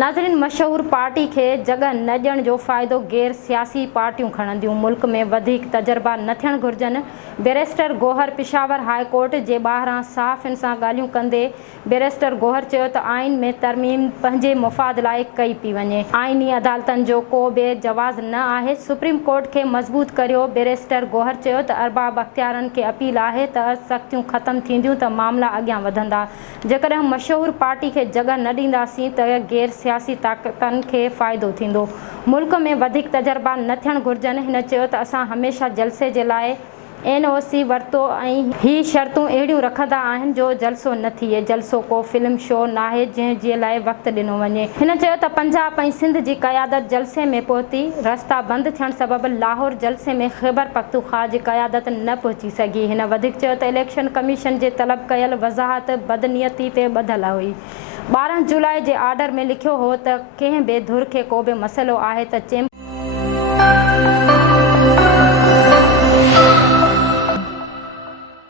नाज़रीन, मशहूर पार्टी के जगह न ॾियण जो फ़ाइदो गैर सियासी पार्टियों खणंदियूं। मुल्क में वधिक तजर्बा न थियण घुरिजनि। Barrister Gohar Peshawar high court जे ॿाहिरां साफ़ सां ॻाल्हियूं कंदे बैरिस्टर गौहर चयो त आइन में तरमीम पंहिंजे मुफ़ाद लाइ कई पई वञे। आइनी अदालतनि जो को बि जवाज़ न आहे। सुप्रीम कोर्ट खे मज़बूत करियो। बैरिस्टर गौहर चयो त अरबाब अख्तियारनि खे अपील आहे त सख़्तियूं ख़त्म थींदियूं त मामला अॻियां वधंदा। जेकॾहिं मशहूर पार्टी खे जगह न ॾींदासीं त गैर सियासी ताक़तनि खे फ़ाइदो थींदो। मुल्क में वधिक तजर्बा न थियण घुरिजनि। हिन चयो त असां हमेशह जलसे जे लाइ NOC वरितो ऐं ही शर्तूं अहिड़ियूं रखंदा आहिनि जो जलसो न थिए। जलसो को फिल्म शो नाहे जंहिं जे लाइ वक़्तु ॾिनो वञे। हिन चयो त पंजाब ऐं सिंध जी क़यादत जलसे में पहुती। रस्ता बंदि थियण सबबि लाहौर जलसे में ख़ैबर पख्तूनख्वा जी क़यादत न पहुची सघी। हिन वधीक चयो त इलेक्शन कमीशन जे तलब कयल वज़ाहत बदनियती ते ॿधल हुई। 12 जुलाई जे आर्डर में लिखियो हो त कंहिं बि धुर खे को बि मसइलो आहे त चेंबर